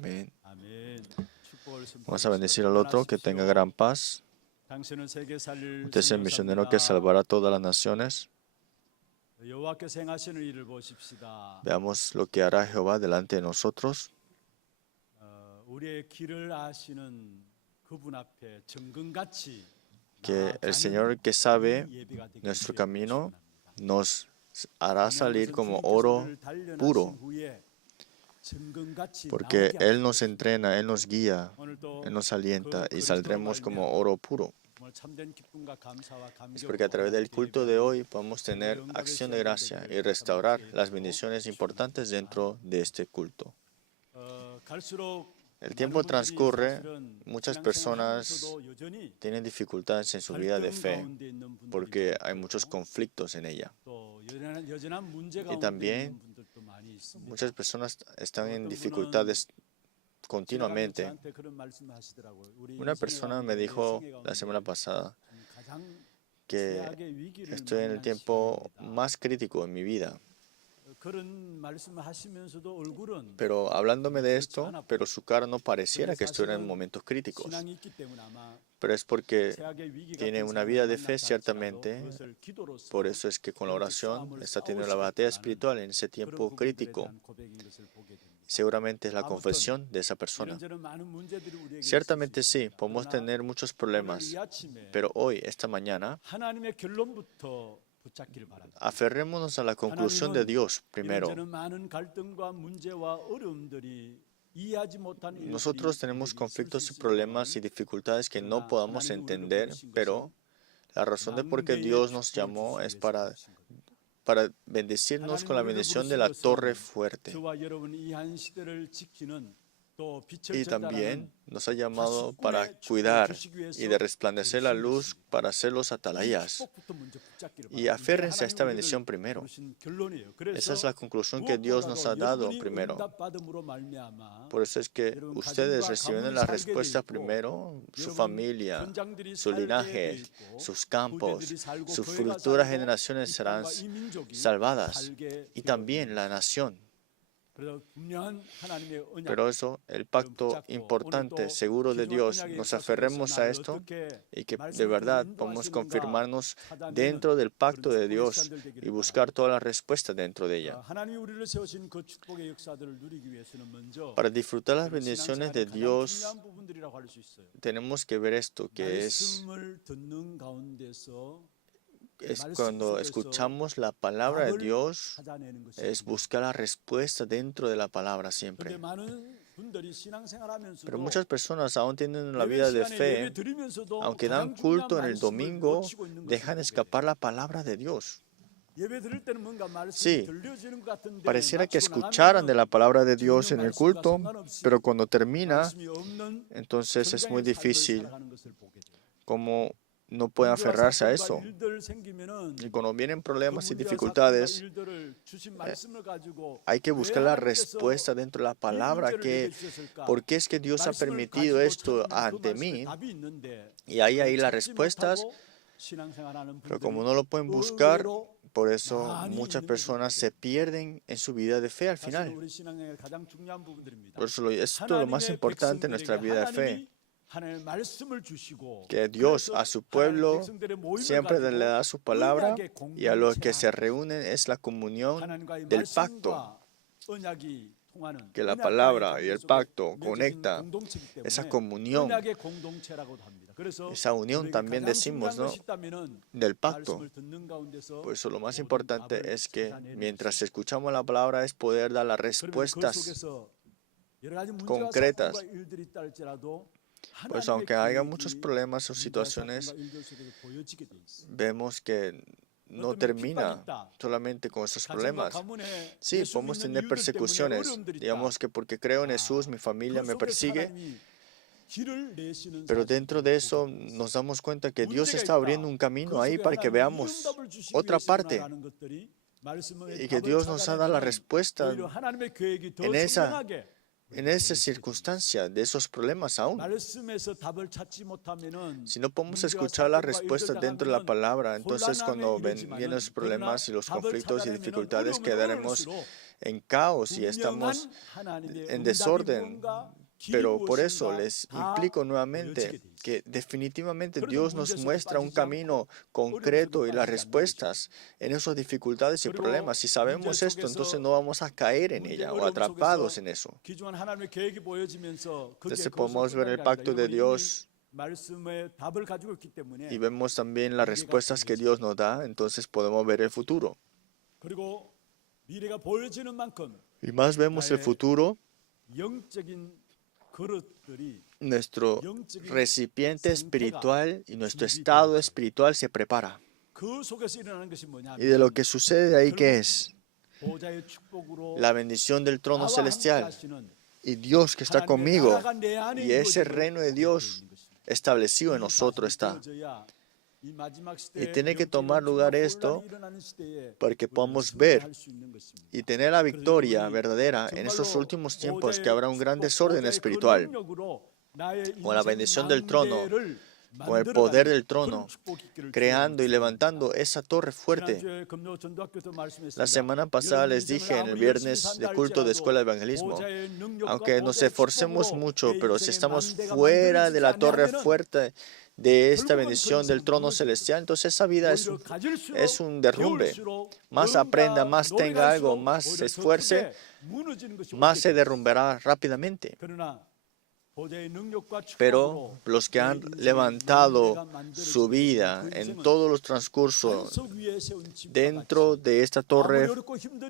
Amén. 아멘. 축복을 Vamos a 선포하십시오. bendecir al otro, que tenga gran paz. 당신은 세계 살릴 Usted es el misionero que 선교사입니다. salvará a todas las naciones. 여호와께서 행하시는 일을 보십시다. Veamos lo que hará Jehová delante de nosotros. 우리의 길을 아시는 그분 앞에 정금같이 Que el Señor que sabe nuestro camino nos hará salir como oro puro, porque Él nos entrena, Él nos guía, Él nos alienta y saldremos como oro puro. Es porque a través del culto de hoy podemos tener acción de gracia y restaurar las bendiciones importantes dentro de este culto. El tiempo transcurre, muchas personas tienen dificultades en su vida de fe porque hay muchos conflictos en ella. Y también muchas personas están en dificultades continuamente. Una persona me dijo la semana pasada que estoy en el tiempo más crítico en mi vida. Pero hablándome de esto, pero su cara no pareciera que estuviera en momentos críticos. Pero es porque tiene una vida de fe, ciertamente. Por eso es que con la oración está teniendo la batalla espiritual en ese tiempo crítico. Seguramente es la confesión de esa persona. Ciertamente sí, podemos tener muchos problemas, pero hoy, esta mañana, aferrémonos a la conclusión de Dios primero. Nosotros tenemos conflictos y problemas y dificultades que no podamos entender, pero la razón de por qué Dios nos llamó es para bendecirnos con la bendición de la torre fuerte. Y también nos ha llamado para cuidar y de resplandecer la luz para ser los atalayas. Y aférrense a esta bendición primero. Esa es la conclusión que Dios nos ha dado primero. Por eso es que ustedes reciben la respuesta primero, su familia, su linaje, sus campos, sus futuras generaciones serán salvadas. Y también la nación. Pero eso, el pacto importante, seguro de Dios, nos aferremos a esto y que de verdad podamos confirmarnos dentro del pacto de Dios y buscar toda la respuesta dentro de ella. Para disfrutar las bendiciones de Dios, tenemos que ver esto, que es cuando escuchamos la palabra de Dios, es buscar la respuesta dentro de la palabra siempre. Pero muchas personas aún tienen la vida de fe, aunque dan culto en el domingo, dejan escapar la palabra de Dios. Sí, pareciera que escucharan de la palabra de Dios en el culto, pero cuando termina, entonces es muy difícil cómo no pueden aferrarse a eso. Y cuando vienen problemas y dificultades, hay que buscar la respuesta dentro de la palabra, ¿por qué es que Dios ha permitido esto ante mí? Y ahí las respuestas, pero como no lo pueden buscar, por eso muchas personas se pierden en su vida de fe al final. Por eso esto es lo más importante en nuestra vida de fe. Que Dios a su pueblo siempre le da su palabra y a los que se reúnen es la comunión del pacto. Que la palabra y el pacto conecta esa comunión, esa unión también decimos, ¿no? Del pacto. Por eso lo más importante es que mientras escuchamos la palabra es poder dar las respuestas concretas. Pues aunque haya muchos problemas o situaciones, vemos que no termina solamente con esos problemas. Sí, podemos tener persecuciones. Digamos que porque creo en Jesús, mi familia me persigue. Pero dentro de eso nos damos cuenta que Dios está abriendo un camino ahí para que veamos otra parte. Y que Dios nos ha dado la respuesta en esa circunstancia, de esos problemas aún. Si no podemos escuchar la respuesta dentro de la palabra, entonces cuando vienen los problemas y los conflictos y dificultades quedaremos en caos y estamos en desorden. Pero por eso les implico nuevamente que definitivamente Dios nos muestra un camino concreto y las respuestas en esas dificultades y problemas. Si sabemos esto, entonces no vamos a caer en ella o atrapados en eso. Entonces podemos ver el pacto de Dios y vemos también las respuestas que Dios nos da, entonces podemos ver el futuro. Y más vemos el futuro, nuestro recipiente espiritual y nuestro estado espiritual se prepara. Y de lo que sucede ahí, ¿qué es? La bendición del trono celestial y Dios que está conmigo y ese reino de Dios establecido en nosotros está. Y tiene que tomar lugar esto para que podamos ver y tener la victoria verdadera en esos últimos tiempos, que habrá un gran desorden espiritual. Con la bendición del trono, con el poder del trono, creando y levantando esa torre fuerte. La semana pasada les dije en el viernes de culto de escuela de evangelismo, aunque nos esforcemos mucho, pero si estamos fuera de la torre fuerte de esta bendición del trono celestial, entonces esa vida es un derrumbe. Más aprenda, más tenga algo, más se esfuerce, más se derrumbará rápidamente. Pero los que han levantado su vida en todos los transcursos dentro de esta torre,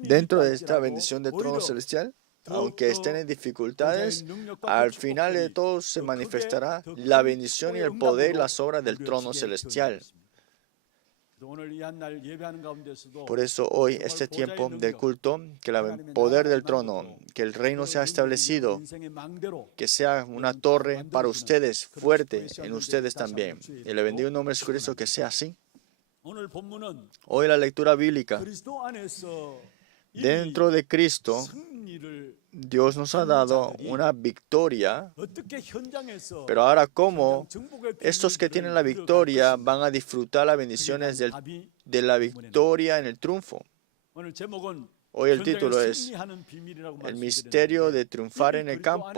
dentro de esta bendición del trono celestial, aunque estén en dificultades, al final de todo se manifestará la bendición y el poder y las obras del trono celestial. Por eso hoy, este tiempo del culto, que el poder del trono, que el reino sea establecido, que sea una torre para ustedes, fuerte en ustedes también. Y le bendigo en nombre de Jesucristo que sea así. Hoy la lectura bíblica, dentro de Cristo, Dios nos ha dado una victoria, pero ahora ¿cómo estos que tienen la victoria van a disfrutar las bendiciones de la victoria en el triunfo? Hoy el título es El misterio de triunfar en el campo.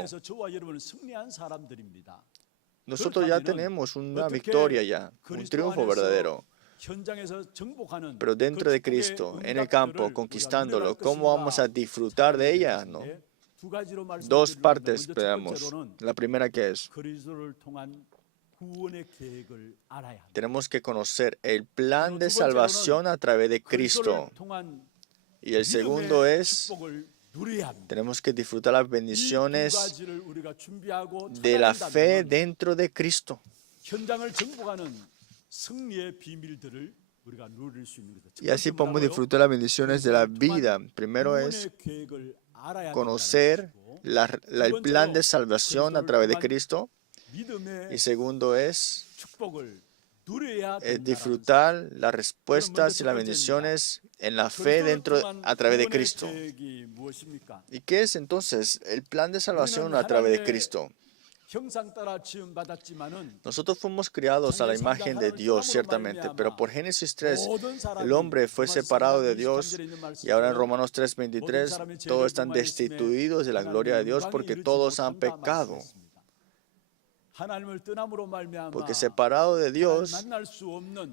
Nosotros ya tenemos una victoria ya, un triunfo verdadero. Pero dentro de Cristo, en el campo, conquistándolo, ¿cómo vamos a disfrutar de ella? ¿No? Dos partes veamos. La primera, ¿qué es? Tenemos que conocer el plan de salvación a través de Cristo. Y el segundo es, tenemos que disfrutar las bendiciones de la fe dentro de Cristo. Y así podemos disfrutar las bendiciones de la vida. Primero es conocer el plan de salvación a través de Cristo. Y segundo es disfrutar las respuestas y las bendiciones en la fe a través de Cristo. ¿Y qué es entonces el plan de salvación a través de Cristo? Nosotros fuimos criados a la imagen de Dios, ciertamente, pero por Génesis 3, el hombre fue separado de Dios, y ahora en Romanos 3:23, todos están destituidos de la gloria de Dios porque todos han pecado. Porque separado de Dios,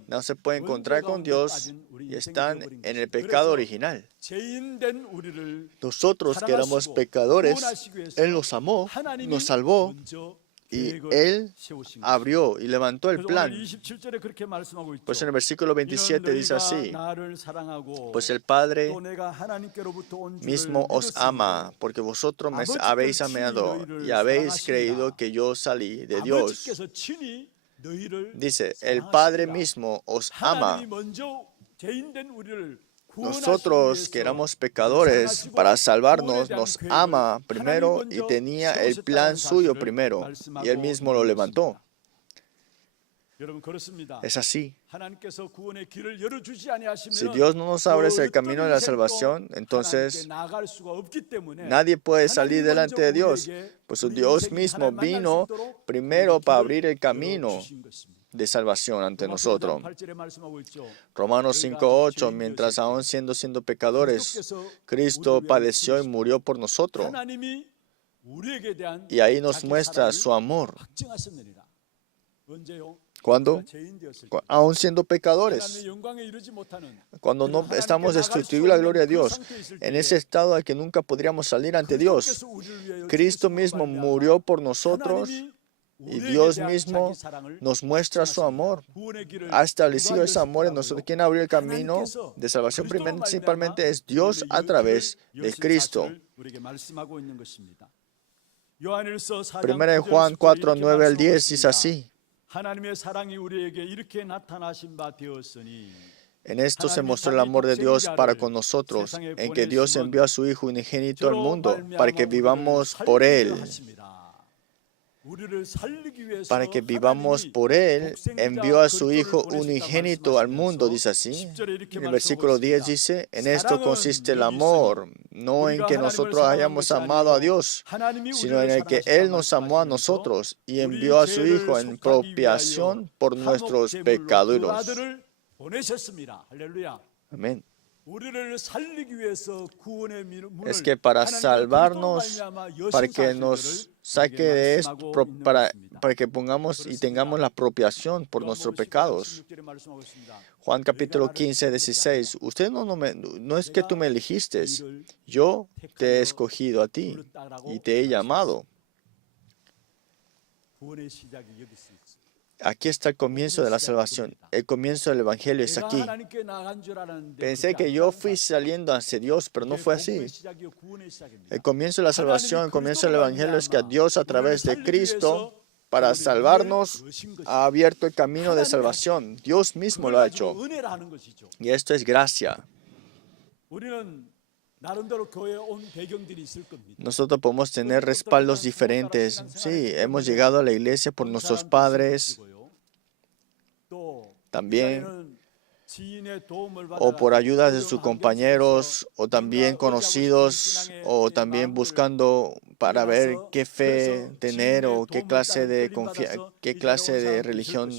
no se puede encontrar con Dios y están en el pecado original. Nosotros que éramos pecadores, Él nos amó, nos salvó y Él abrió y levantó el plan. Pues en el versículo 27 dice así: pues el Padre mismo os ama, porque vosotros me habéis amado y habéis creído que yo salí de Dios. Dice, el Padre mismo os ama. Nosotros que éramos pecadores, para salvarnos, nos ama primero y tenía el plan suyo primero, y Él mismo lo levantó. Es así. Si Dios no nos abre el camino de la salvación, entonces nadie puede salir delante de Dios. Pues Dios mismo vino primero para abrir el camino de salvación ante nosotros. 8절에 말씀하고 있죠. Romanos 5:8, mientras aún siendo pecadores, Cristo padeció y murió por nosotros. 하나님이 우리에게 대한 Y ahí nos 자기 muestra 사랑을 su amor. 확증하셨느니라. 언제요? ¿Cuándo? 우리가 죄인 되었을 때. Aún siendo pecadores. 하나님의 영광에 이르지 못하는 Cuando no estamos destituidos la gloria de Dios, en ese estado al que nunca podríamos salir ante Dios, 그리스도께서 우리를 위하여 Cristo 죽으심으로 mismo 말미암아 murió por nosotros 하나님이 y 우리에게 Dios 대한 mismo 자기 사랑을 nos muestra su amor. 구원의 길을 Ha establecido 누가 ese amor en nosotros. 열었더라고요? ¿Quién abrió el camino 하나님께서 de salvación? 그리스도로 Principalmente 말미암아 es Dios a 우리에게 través 이 de 길을 Cristo. 여신 사실을 우리에게 말씀하고 있는 것입니다. 요한일서 4장 Primera de 9절 Juan 10절 4, 이렇게 9 al 10 말씀하고 dice 있습니다. así. 하나님의 사랑이 우리에게 이렇게 나타나신 바 되었으니 En esto se mostró el amor de Dios para con nosotros, en que Dios envió a su Hijo unigénito al mundo para que vivamos por Él. Para que vivamos por Él, envió a su Hijo unigénito al mundo, dice así. En el versículo 10 dice, en esto consiste el amor, no en que nosotros hayamos amado a Dios, sino en el que Él nos amó a nosotros y envió a su Hijo en propiciación por nuestros pecados. Amén. Es que para salvarnos, para que nos saque de esto, para que pongamos y tengamos la apropiación por nuestros pecados. Juan capítulo 15, 16. Usted no es que tú me elegiste, yo te he escogido a ti y te he llamado. Aquí está el comienzo de la salvación. El comienzo del Evangelio es aquí. Pensé que yo fui saliendo hacia Dios, pero no fue así. El comienzo de la salvación, el comienzo del Evangelio es que Dios a través de Cristo, para salvarnos, ha abierto el camino de salvación. Dios mismo lo ha hecho. Y esto es gracia. Nosotros podemos tener respaldos diferentes. Sí, hemos llegado a la iglesia por nuestros padres, también, o por ayuda de sus compañeros, o también conocidos, o también buscando para ver qué fe tener o qué clase de religión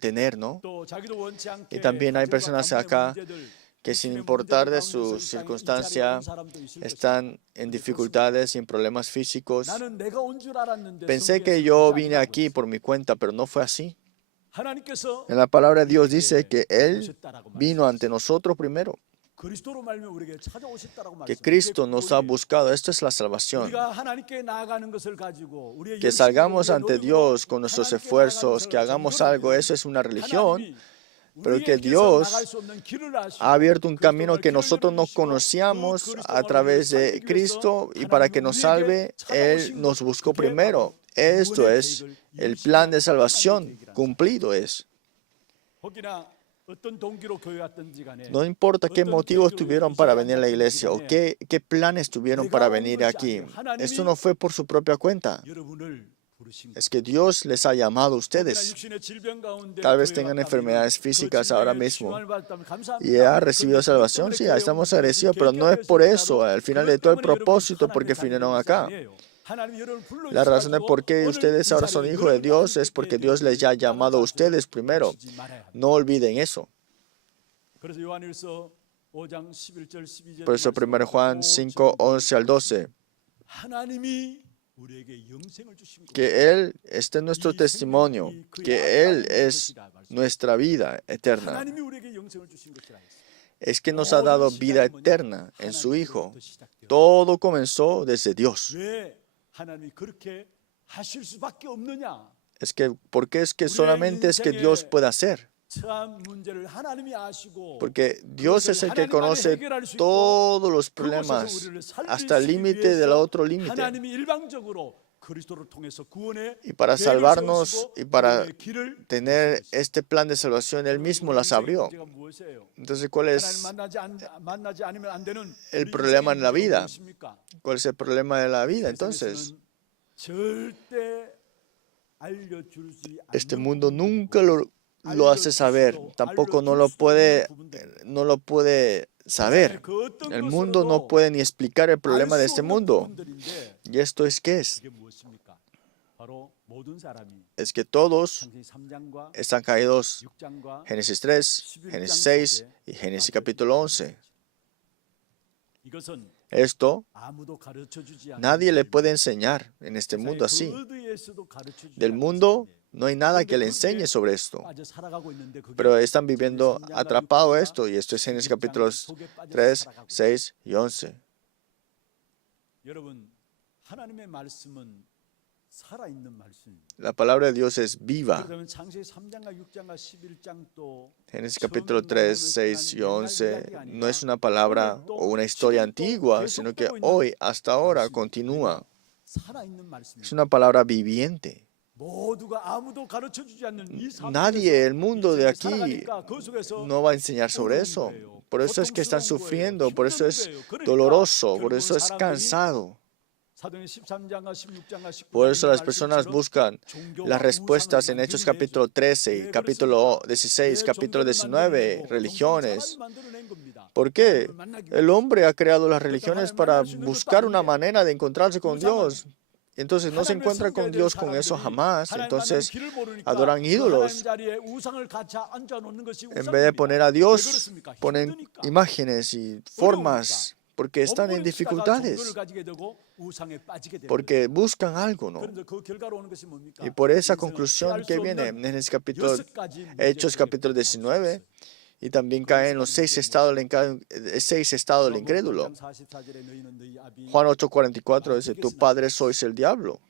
tener, ¿no? Y también hay personas acá que sin importar de su circunstancia están en dificultades y en problemas físicos. Pensé que yo vine aquí por mi cuenta, pero no fue así. En la palabra de Dios dice que Él vino ante nosotros primero, que Cristo nos ha buscado. Esto es la salvación. Que salgamos ante Dios con nuestros esfuerzos, que hagamos algo, eso es una religión. Pero que Dios ha abierto un camino que nosotros no conocíamos a través de Cristo, y para que nos salve, Él nos buscó primero. Esto es el plan de salvación cumplido es. No importa qué motivos tuvieron para venir a la iglesia o qué planes tuvieron para venir aquí. Esto no fue por su propia cuenta. Es que Dios les ha llamado a ustedes. Tal vez tengan enfermedades físicas ahora mismo y ha recibido salvación. Sí, estamos agradecidos, pero no es por eso. Al final de todo el propósito porque vinieron acá. La razón de por qué ustedes ahora son hijos de Dios es porque Dios les ha llamado a ustedes primero. No olviden eso. Por eso 1 Juan 5, 11 al 12. Que Él esté en nuestro testimonio, que Él es nuestra vida eterna. Es que nos ha dado vida eterna en su Hijo. Todo comenzó desde Dios. Es que, ¿por qué es que solamente es que Dios puede hacer? Porque Dios es el que conoce todos los problemas hasta el límite del otro límite. Y para salvarnos y para tener este plan de salvación, Él mismo las abrió. Entonces, ¿cuál es el problema en la vida? ¿Cuál es el problema de la vida? Entonces, este mundo nunca lo hace saber, tampoco no lo puede saber. El mundo no puede ni explicar el problema de este mundo. ¿Y esto es qué es? 바로 모든 사람이 es que todos 창세기 3장과 están caídos. 6장과 Génesis 3, Génesis 6 y Génesis capítulo 11. 이것은 Esto 아무도 가르쳐 주지 않는 nadie le 삶, puede enseñar en este 세상에 mundo así. 그 어디에서도 가르쳐 주지 Del 않는 mundo 삶이에요. no hay nada que le enseñe sobre esto. 빠져 살아가고 있는데 그게 Pero están viviendo 창세기 3장과 atrapado 6장과 esto. Y esto es Génesis 11장 capítulos 속에 빠져 3, 살아가고 있어요. 6 y 11. 여러분, 하나님의 말씀은 살아있는 말씀입니다. La palabra de Dios es viva. 그러면 창세기 3장과 6장과 11장도 Génesis capítulo 3, 6 y 11 no es una palabra o una historia antigua, sino que hoy, hasta ahora, continúa. 살아있는 말씀입니다. Es una palabra viviente. 모두가 아무도 가르쳐 주지 않는 이 삶 Nadie, el mundo de aquí, 살아가니까 그 속에서 no va a enseñar sobre eso. Por eso es que están sufriendo, por eso es doloroso, por eso es cansado. 사도행 13장과 16장과 19장 Por eso las personas buscan las respuestas en Hechos capítulo 13, capítulo 16, capítulo 19, religiones. ¿Por qué? El hombre ha creado las religiones para buscar una manera de encontrarse con Dios. Entonces no se encuentra con Dios con eso jamás. Entonces adoran ídolos. En vez de poner a Dios, ponen imágenes y formas. Porque están en dificultades. Porque buscan algo, ¿no? Y por esa conclusión que viene en el capítulo, Hechos capítulo 19, y también caen los 6 estados del incrédulo. Juan 8:44 dice, tu padre sois el diablo.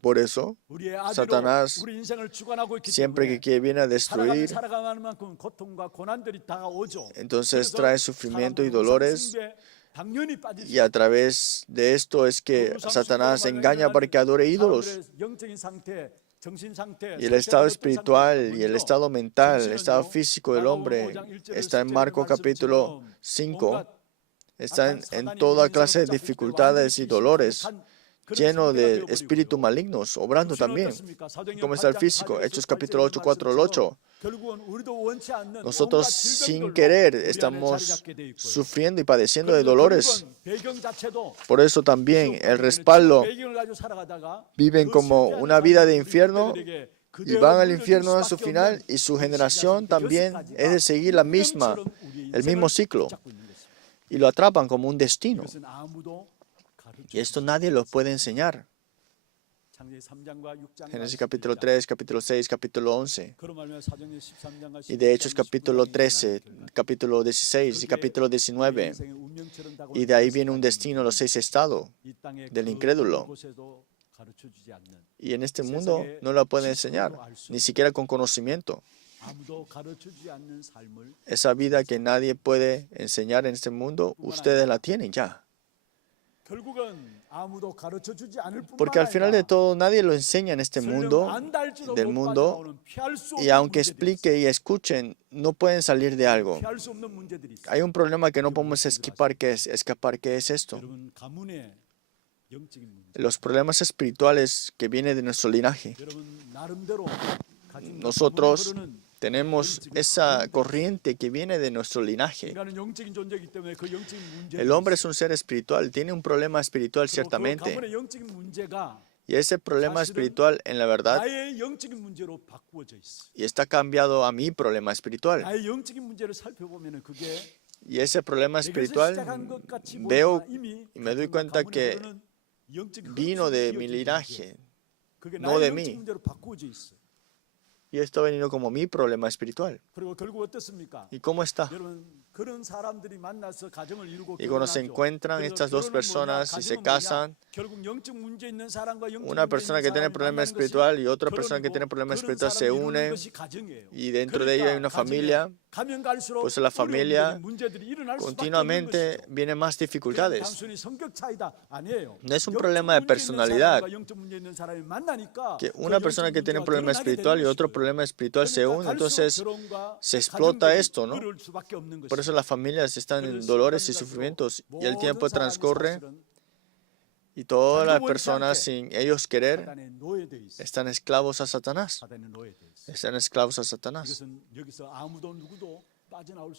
Por eso, Satanás, siempre que viene a destruir, entonces trae sufrimiento y dolores. Y a través de esto es que Satanás engaña para que adore ídolos. Y el estado espiritual y el estado mental, el estado físico del hombre está en Marcos capítulo 5. Está en toda clase de dificultades y dolores, lleno de espíritus malignos, obrando también. ¿Cómo está el físico? Hechos capítulo 8, 4 al 8. Nosotros sin querer estamos sufriendo y padeciendo de dolores. Por eso también el respaldo, viven como una vida de infierno y van al infierno a su final, y su generación también es de seguir el mismo ciclo, y lo atrapan como un destino. Y esto nadie lo puede enseñar. Génesis capítulo 3, capítulo 6, capítulo 11. Y de Hechos capítulo 13, capítulo 16 y capítulo 19. Y de ahí viene un destino, los 6 estados del incrédulo. Y en este mundo no lo pueden enseñar, ni siquiera con conocimiento. Esa vida que nadie puede enseñar en este mundo, ustedes la tienen ya. Porque al final de todo nadie lo enseña en este mundo, del mundo, y aunque explique y escuchen, no pueden salir de algo. Hay un problema que no podemos escapar, que es esto. Los problemas espirituales que vienen de nuestro linaje. Nosotros tenemos esa corriente que viene de nuestro linaje. El hombre es un ser espiritual, tiene un problema espiritual ciertamente. Y ese problema espiritual, en la verdad, y está cambiado a mi problema espiritual. Y ese problema espiritual veo y me doy cuenta que vino de mi linaje, no de mí. Y esto ha venido como mi problema espiritual. ¿Y cómo está? Y cuando se encuentran estas dos personas y se casan, una persona que tiene problema espiritual y otra persona que tiene problema espiritual se unen, y dentro de ella hay una familia. Pues en la familia continuamente vienen más dificultades. No es un problema de personalidad, que una persona que tiene un problema espiritual y otro problema espiritual se unen, entonces se explota esto, ¿no? Por eso las familias están en dolores y sufrimientos, y el tiempo transcurre y todas las personas, sin ellos querer, están esclavos a Satanás. Están esclavos a Satanás.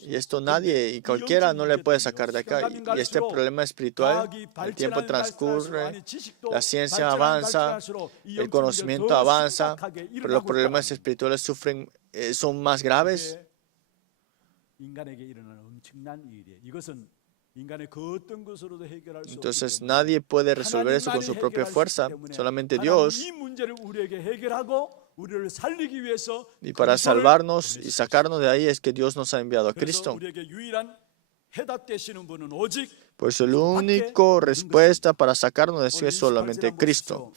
Y esto nadie y cualquiera no le puede sacar de acá. Y este problema espiritual, el tiempo transcurre, la ciencia avanza, el conocimiento avanza, pero los problemas espirituales son más graves. Entonces nadie puede resolver eso con su propia fuerza, solamente Dios. Y para salvarnos y sacarnos de ahí es que Dios nos ha enviado a Cristo. Por eso la única respuesta para sacarnos de eso es solamente Cristo.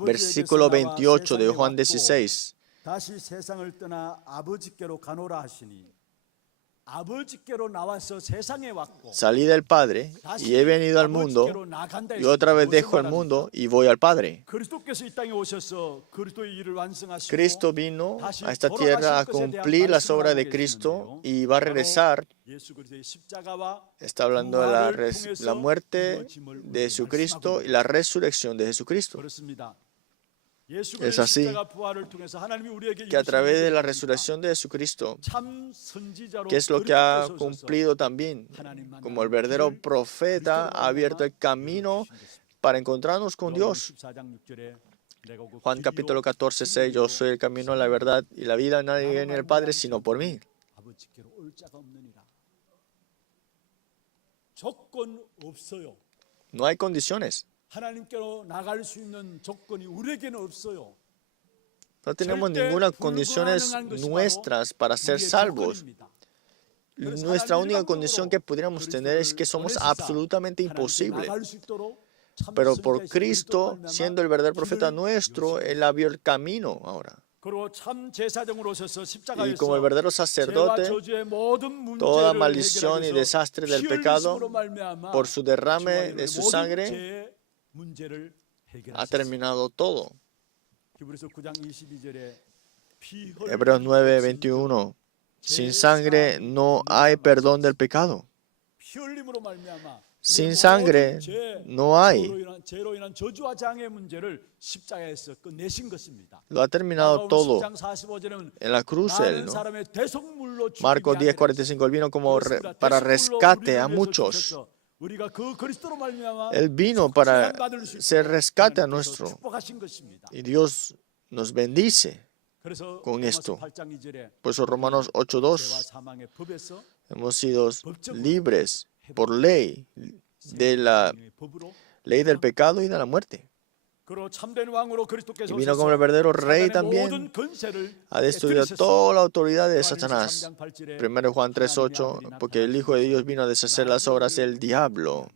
Versículo 28 de Juan 16. Salí del Padre y he venido al mundo y otra vez dejo el mundo y voy al Padre. Cristo vino a esta tierra a cumplir las obras de Cristo y va a regresar. Está hablando de la muerte de Jesucristo y la resurrección de Jesucristo. Es así que a través de la resurrección de Jesucristo, que es lo que ha cumplido también, como el verdadero profeta, ha abierto el camino para encontrarnos con Dios. Juan capítulo 14, 6, yo soy el camino, la verdad y la vida, nadie viene al Padre sino por mí. No hay condiciones. No tenemos ninguna condiciones nuestras para ser salvos. Nuestra única condición que pudiéramos tener es que somos absolutamente imposibles. Pero por Cristo, siendo el verdadero profeta nuestro, Él abrió el camino ahora. Y como el verdadero sacerdote, toda maldición y desastre del pecado, por su derrame de su sangre, ha terminado todo. Hebreos 9, 21. Sin sangre no hay perdón del pecado. Sin sangre no hay. Lo ha terminado todo en la cruz Él, ¿no? Marcos 10, 45. Él vino como para rescate a muchos. Él vino para ser rescate a nuestro. Y Dios nos bendice con esto. Por eso Romanos 8:2, hemos sido libres por ley de la ley del pecado y de la muerte. Y vino como el verdadero rey también, ha destruido toda la autoridad de Satanás. 1 Juan 3:8, porque el Hijo de Dios vino a deshacer las obras del diablo.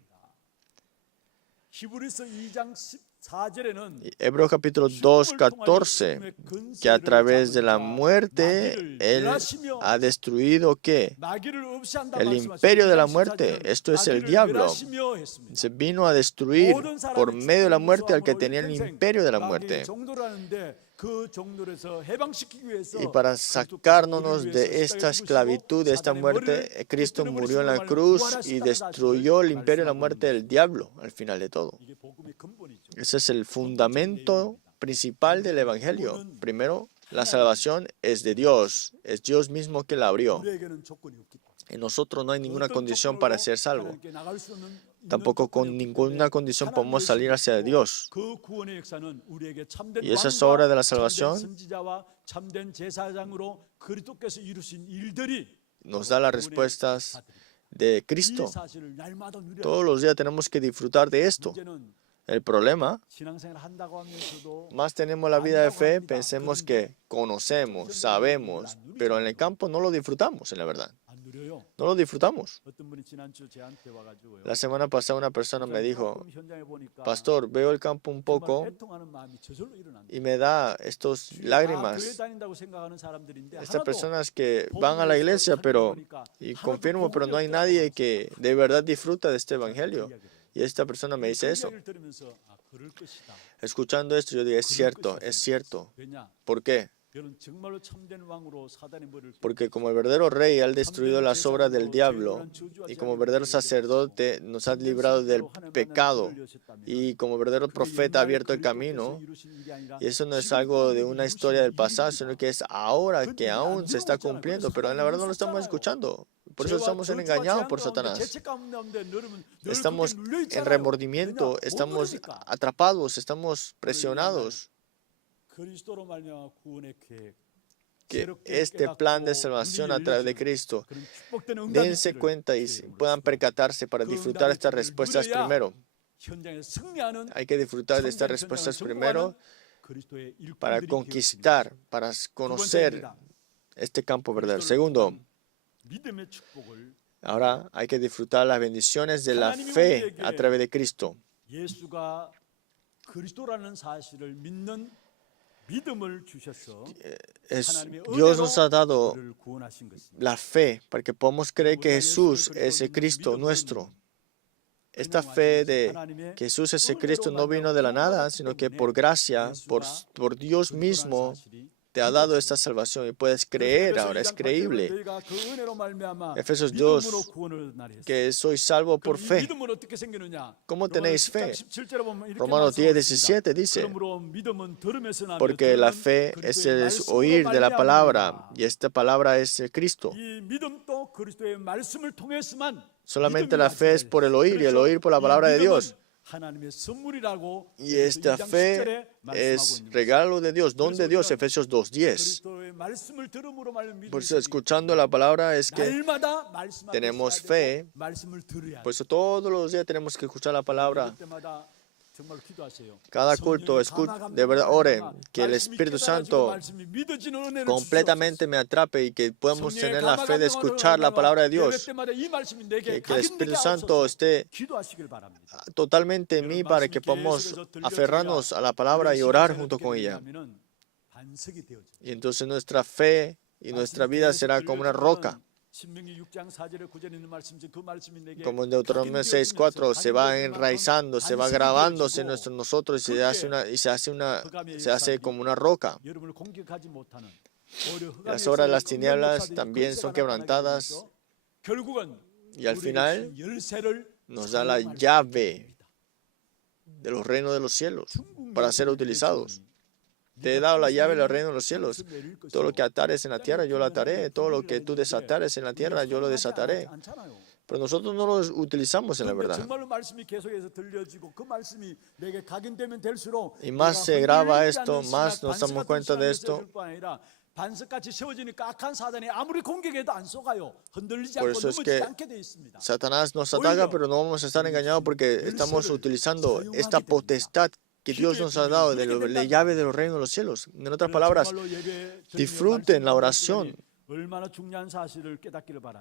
Hebreos capítulo 2:14, que a través de la muerte Él ha destruido ¿qué? El imperio de la muerte. Esto es el diablo. Se vino a destruir por medio de la muerte al que tenía el imperio de la muerte. Y para sacarnos de esta esclavitud, de esta muerte, Cristo murió en la cruz y destruyó el imperio de la muerte del diablo al final de todo. Ese es el fundamento principal del Evangelio. Primero, la salvación es de Dios. Es Dios mismo que la abrió. En nosotros no hay ninguna condición para ser salvo. Tampoco con ninguna condición podemos salir hacia Dios. Y esa es obra de la salvación. Nos da las respuestas de Cristo. Todos los días tenemos que disfrutar de esto. El problema, más tenemos la vida de fe, pensemos que conocemos, sabemos, pero en el campo no lo disfrutamos, en la verdad. No lo disfrutamos. La semana pasada una persona me dijo, pastor, veo el campo un poco y me da estos lágrimas. Estas personas que van a la iglesia, y confirmo, pero no hay nadie que de verdad disfruta de este evangelio. Y esta persona me dice eso. Escuchando esto, yo digo, es cierto. ¿Por qué? Porque como el verdadero rey ha destruido las obras del diablo, y como verdadero sacerdote nos ha librado del pecado, y como verdadero profeta ha abierto el camino, y eso no es algo de una historia del pasado, sino que es ahora que aún se está cumpliendo, pero en la verdad no lo estamos escuchando. Por eso estamos siendo engañados por Satanás. Estamos en remordimiento, estamos atrapados, estamos presionados. Que este plan de salvación a través de Cristo, dense cuenta y puedan percatarse para disfrutar estas respuestas primero. Hay que disfrutar de estas respuestas primero para conquistar, para conocer este campo verdadero. Segundo, ahora hay que disfrutar las bendiciones de la fe a través de Cristo. Dios nos ha dado la fe para que podamos creer que Jesús es el Cristo nuestro. Esta fe de que Jesús es el Cristo no vino de la nada, sino que por gracia, por Dios mismo, te ha dado esta salvación y puedes creer ahora, es creíble. Efesios 2, que soy salvo por fe. ¿Cómo tenéis fe? Romanos 10, 17 dice, porque la fe es el oír de la palabra y esta palabra es Cristo. Solamente la fe es por el oír y el oír por la palabra de Dios. Y esta fe es regalo de Dios, don de Dios, Efesios 2:10. Por eso escuchando la palabra es que tenemos fe. Por eso todos los días tenemos que escuchar la palabra. Cada culto, de verdad, ore que el Espíritu Santo completamente me atrape y que podamos tener la fe de escuchar la palabra de Dios. Que el Espíritu Santo esté totalmente en mí para que podamos aferrarnos a la palabra y orar junto con ella. Y entonces nuestra fe y nuestra vida será como una roca. Como en Deuteronomio 6:4 se va enraizando, se va grabándose en nosotros y se hace como una roca. Las obras de las tinieblas también son quebrantadas y al final nos da la llave de los reinos de los cielos para ser utilizados. Te he dado la llave del reino de los cielos. Todo lo que atares en la tierra, yo lo ataré. Todo lo que tú desatares en la tierra, yo lo desataré. Pero nosotros no lo utilizamos en la verdad. Y más se graba esto, más nos damos cuenta de esto. Por eso es que Satanás nos ataca, pero no vamos a estar engañados porque estamos utilizando esta potestad que Dios nos ha dado de la llave de los reinos de los cielos. En otras palabras, disfruten la oración.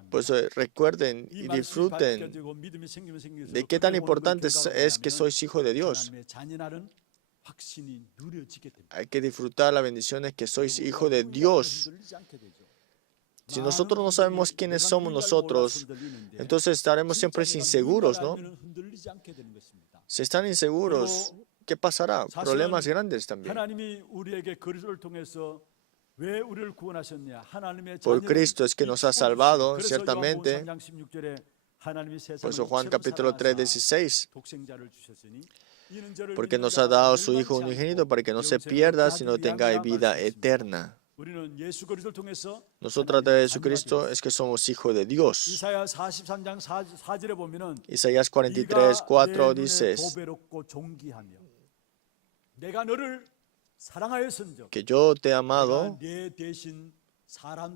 Pues recuerden y disfruten de qué tan importante es que sois hijos de Dios. Hay que disfrutar las bendiciones que sois hijos de Dios. Si nosotros no sabemos quiénes somos nosotros, entonces estaremos siempre inseguros, ¿no? Si están inseguros, ¿qué pasará? Problemas grandes también. Por Cristo es que nos ha salvado, ciertamente. Por eso Juan capítulo 3, 16. Porque nos ha dado su Hijo unigénito para que no se pierda, sino tenga vida eterna. Nosotros a través de Jesucristo es que somos hijos de Dios. Isaías 43, 4 dice que yo te he amado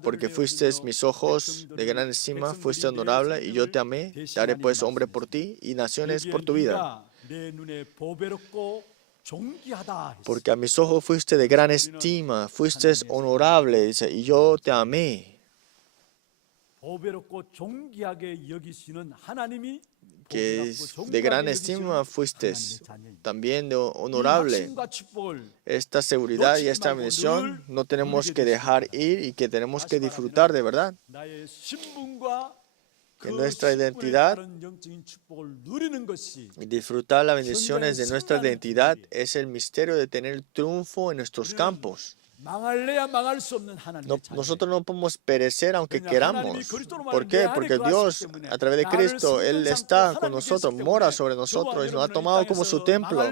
porque fuiste mis ojos de gran estima, fuiste honorable y yo te amé, te haré pues hombre por ti y naciones por tu vida. Porque a mis ojos fuiste de gran estima, fuiste honorable, dice, y yo te amé. Que de gran estima fuiste, también de honorable. Esta seguridad y esta bendición no tenemos que dejar ir y que tenemos que disfrutar de verdad. Que nuestra identidad y disfrutar las bendiciones de nuestra identidad es el misterio de tener triunfo en nuestros campos. 망할래야 망할 수 없는 하나님의 자녀. Nosotros no podemos perecer aunque queramos. ¿Por qué? Porque Dios, a través de Cristo, Él está con nosotros, mora sobre nosotros y nos ha tomado como su templo.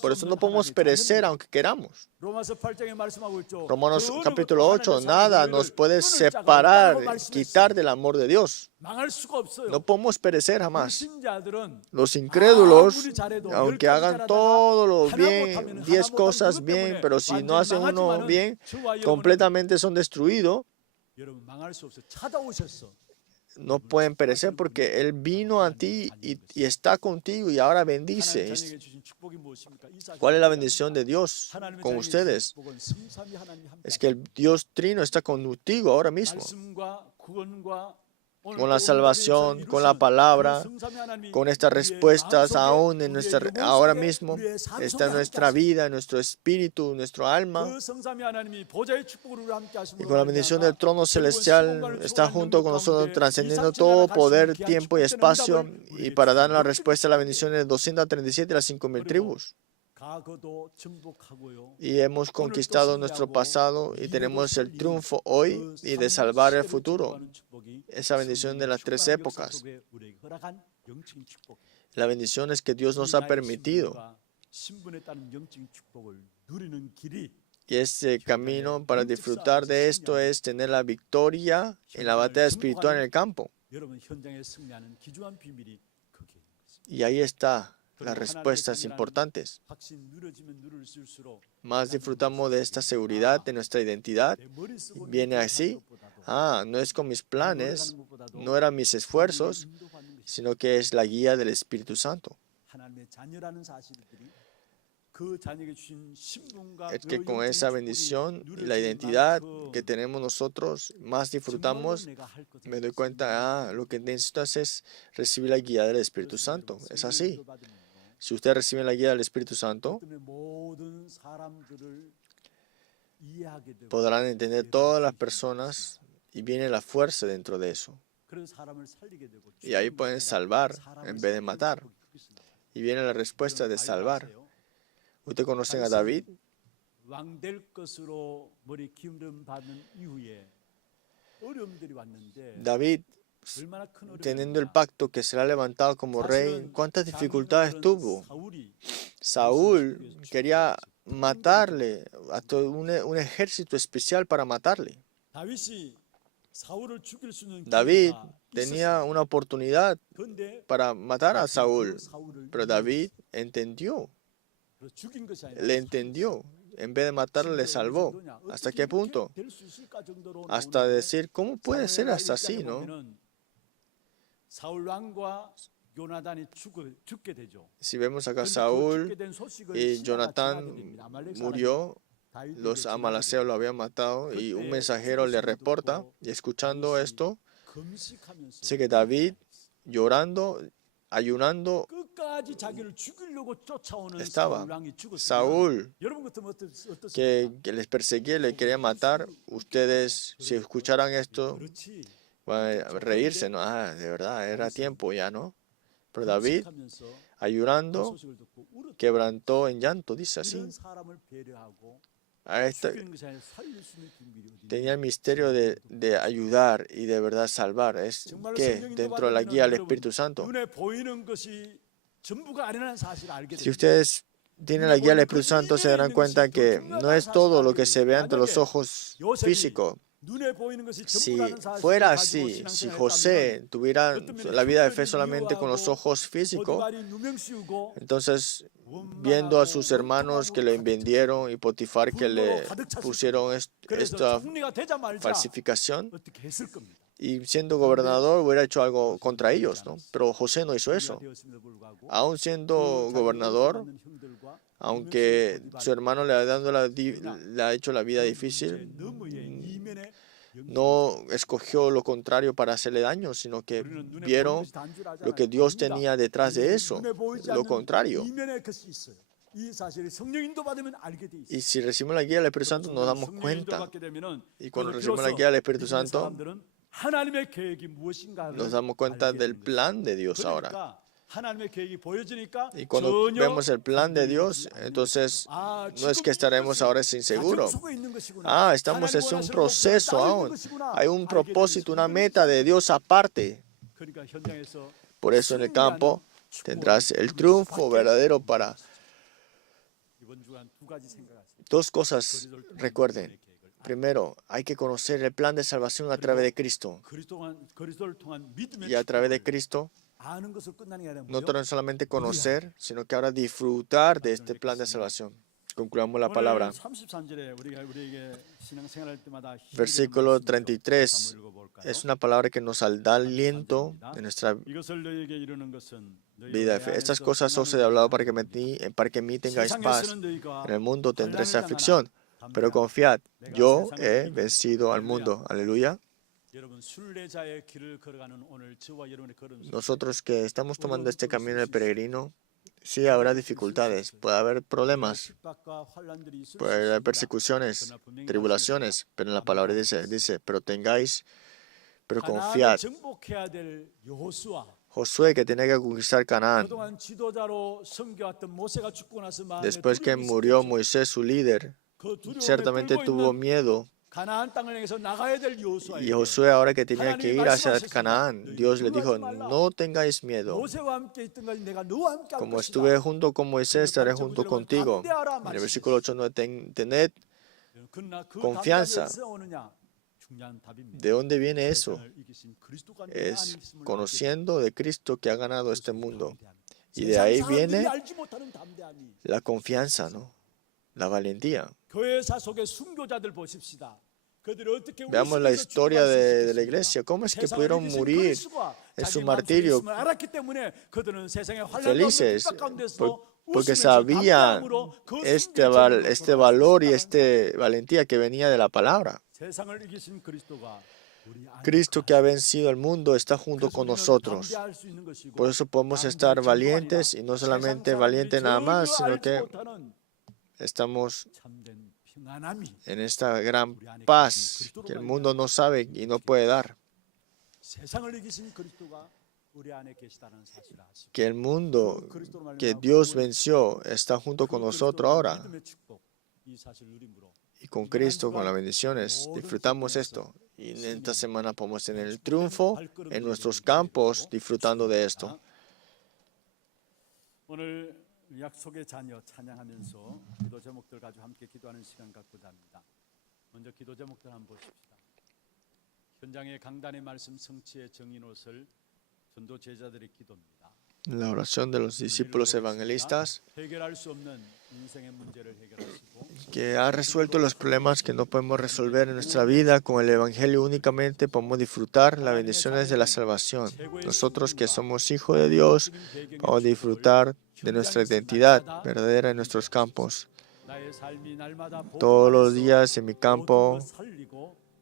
Por eso no podemos perecer aunque queramos. 로마서 8장에 말씀하고 있죠. Romanos capítulo 8, nada nos puede separar, quitar del amor de Dios. 망할 수가 없어요. No podemos perecer jamás. 신자들은 Los incrédulos, 아무리 잘해도 aunque 10가지 hagan 잘하다가 todo lo 하나 bien, 못하면 10 하나 cosas 못하면 bien, 그것 pero si no 때문에 hacen uno 완전히 bien, 저와 여러분은 completamente son destruidos. 여러분 망할 수 없어. 찾아오셨어. No pueden perecer porque Él vino a ti y está contigo y ahora bendice. 하나님 자녀에게 주신 축복이 무엇입니까? 이 사실 ¿Cuál es la bendición de Dios 하나님의 con 자녀에게 주신 ustedes? 축복은 성삼위 하나님이 함께 Es que el Dios Trino está contigo ahora mismo. 말씀과 구원과 Con la salvación, con la palabra, con estas respuestas aún en ahora mismo, está en nuestra vida, en nuestro espíritu, nuestro alma. Y con la bendición del trono celestial está junto con nosotros, trascendiendo todo poder, tiempo y espacio, y para dar la respuesta a la bendición de 237 y las 5,000 tribus. Y hemos conquistado nuestro pasado y tenemos el triunfo hoy y de salvar el futuro. Esa bendición de las 3 épocas. La bendición es que Dios nos ha permitido. Y ese camino para disfrutar de esto es tener la victoria en la batalla espiritual en el campo. Y ahí está las respuestas importantes. Más disfrutamos de esta seguridad de nuestra identidad. Viene así. No es con mis planes, no eran mis esfuerzos, sino que es la guía del Espíritu Santo. Es que con esa bendición y la identidad que tenemos nosotros, más disfrutamos. Me doy cuenta, lo que necesitas es recibir la guía del Espíritu Santo. Es así. Si ustedes reciben la guía del Espíritu Santo, podrán entender todas las personas y viene la fuerza dentro de eso. Y ahí pueden salvar en vez de matar. Y viene la respuesta de salvar. ¿Ustedes conocen a David? David, teniendo el pacto que será levantado como rey, ¿cuántas dificultades tuvo? Saúl quería matarle, hasta un ejército especial para matarle. David tenía una oportunidad para matar a Saúl, pero David entendió, le entendió. En vez de matarle, le salvó. ¿Hasta qué punto? Hasta decir, ¿cómo puede ser hasta así, no? Si vemos acá, Saúl y Jonatán murió, los amalaceos lo habían matado y un mensajero le reporta, y escuchando esto, sé que David, llorando, ayunando, estaba. Saúl, que les perseguía, le quería matar. Ustedes, si escucharan esto, van a reírse, ¿no? De verdad, era tiempo ya, ¿no? Pero David, ayunando, quebrantó en llanto, dice así. Tenía el misterio de ayudar y de verdad salvar. Es que dentro de la guía del Espíritu Santo. Si ustedes tienen la guía del Espíritu Santo, se darán cuenta que no es todo lo que se ve ante los ojos físicos. Si fuera así, si José tuviera la vida de fe solamente con los ojos físicos, entonces, viendo a sus hermanos que le vendieron y Potifar que le pusieron esta falsificación, y siendo gobernador hubiera hecho algo contra ellos, ¿no? Pero José no hizo eso. Aún siendo gobernador, aunque su hermano le ha hecho la vida difícil, no escogió lo contrario para hacerle daño, sino que vieron lo que Dios tenía detrás de eso, lo contrario. Y si recibimos la guía del Espíritu Santo, nos damos cuenta. Y cuando recibimos la guía del Espíritu Santo, nos damos cuenta del plan de Dios ahora. Y cuando vemos el plan de Dios, entonces no es que estaremos ahora inseguros. Estamos en un proceso aún. Hay un propósito, una meta de Dios aparte. Por eso en el campo tendrás el triunfo verdadero para... Dos cosas, recuerden. Primero, hay que conocer el plan de salvación a través de Cristo. Y a través de Cristo, no tan solamente conocer, sino que ahora disfrutar de este plan de salvación. Concluamos la palabra. Versículo 33 es una palabra que nos da aliento en nuestra vida. Estas cosas os he hablado para que en mí tengáis paz. En el mundo tendréis aflicción, pero confiad, yo he vencido al mundo. Aleluya. Nosotros que estamos tomando este camino de peregrino, sí habrá dificultades, puede haber problemas, puede haber persecuciones, tribulaciones, pero en la palabra dice, pero confiad. Josué, que tenía que conquistar Canaán, después que murió Moisés, su líder, ciertamente tuvo miedo. Y Josué, ahora que tenía que ir hacia Canaán, Dios le dijo, no tengáis miedo. Como estuve junto con Moisés, estaré junto contigo. En el versículo 8, no tened confianza. ¿De dónde viene eso? Es conociendo de Cristo que ha ganado este mundo. Y de ahí viene la confianza, ¿no? La valentía. Veamos la historia de la iglesia. ¿Cómo es que pudieron morir en su martirio felices? Porque sabían este valor y esta valentía que venía de la palabra. Cristo, que ha vencido el mundo, está junto con nosotros. Por eso podemos estar valientes, y no solamente valientes nada más, sino que estamos en esta gran paz que el mundo no sabe y no puede dar. Que el mundo que Dios venció está junto con nosotros ahora. Y con Cristo, con las bendiciones, disfrutamos esto. Y en esta semana podemos tener el triunfo en nuestros campos disfrutando de esto. 약속의 자녀 찬양하면서 기도 제목들 가지고 함께 기도하는 시간 갖고자 합니다. 먼저 기도 제목들 한번 보십시다. 현장의 강단의 말씀 성취의 정인옷을 전도 제자들의 기도입니다. La oración de los discípulos evangelistas, que ha resuelto los problemas que no podemos resolver en nuestra vida. Con el Evangelio únicamente podemos disfrutar las bendiciones de la salvación. Nosotros que somos hijos de Dios, podemos disfrutar de nuestra identidad verdadera en nuestros campos. Todos los días en mi campo,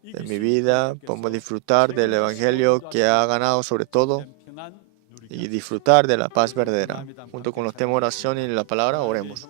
en mi vida, podemos disfrutar del Evangelio que ha ganado sobre todo y disfrutar de la paz verdadera. Junto con los temas de oración y la palabra, oremos.